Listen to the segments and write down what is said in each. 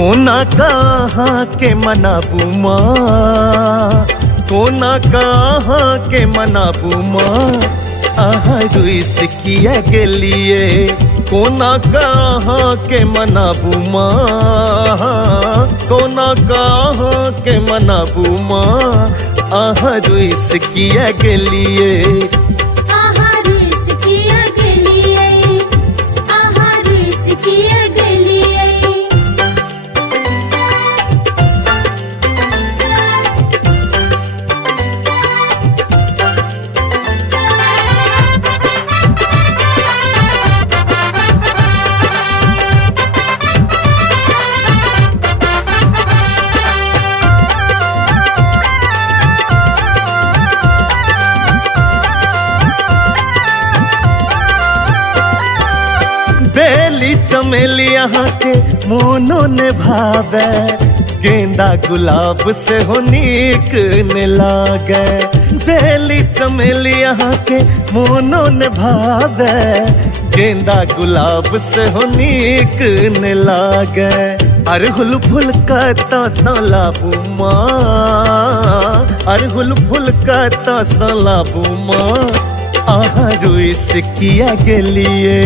कोना कहाँ के मनाबू माँ, कोना कहाँ के मनाबू माँ, आहाँ रुइस किया गेलिए। कोना कहाँ के मनाबू माँ, कोना कहाँ के मनाबू माँ, आहाँ रुइस किया गेलिए। बेली चमेली यहाँ के मोनो ने भावे, गेंदा गुलाब से हो नीक ने लागे। बेली चमेली यहाँ के मोनो ने भावे, गेंदा गुलाब से हो नीक ने लागे। अरहुल फूल का तसलाबू माँ, अरहुल फूल का तसलाबू माँ, आहाँ रुइस किया गेलिए।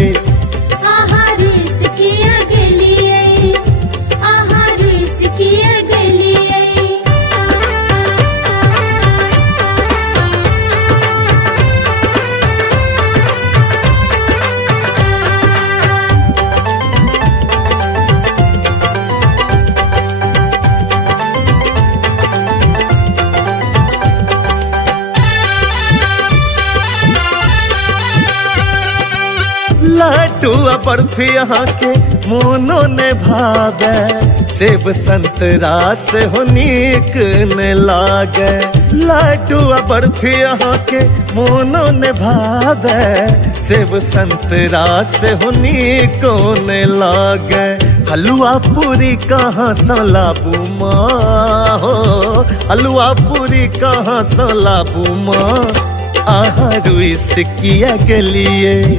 लड्डू बर्फी यहाँ के मोनो ने भावे, सेब संतरा से हो नीक ने लागे। लड्डू बर्फी यहाँ के मोनो ने भावे, सेब संतरा से हो नीक ने लागे। हलवा पूरी कहाँ सलाबू माँ हो, हलवा पूरी कहाँ सलाबू माँ, आहाँ रुइस किया गेलिए।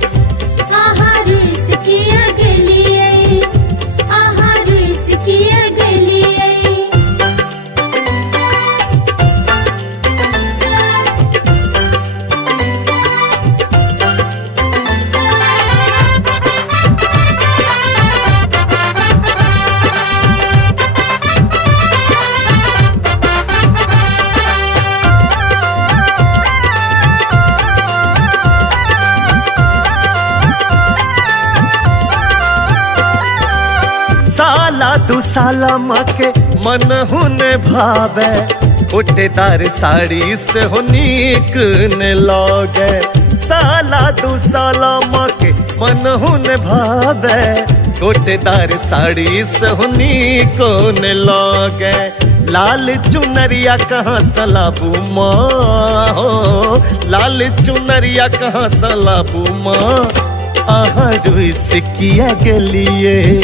साला दू साला माँ के मन ने भावे, उटेदार साड़ी से हो नीक ने लागे। साला दू साला माँ के मन ने भावे, उटेदार साड़ी से हो नीक ने लागे। लाल चुनरिया कहाँ सलाबू माँ हो, लाल चुनरिया कहाँ सलाबू माँ, आहाँ रुइस किया गेलिए।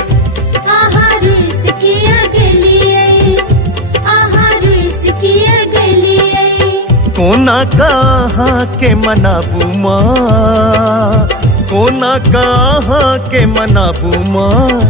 कोना कहाँ के मनाबू माँ, कोना कहाँ के मनाबू माँ,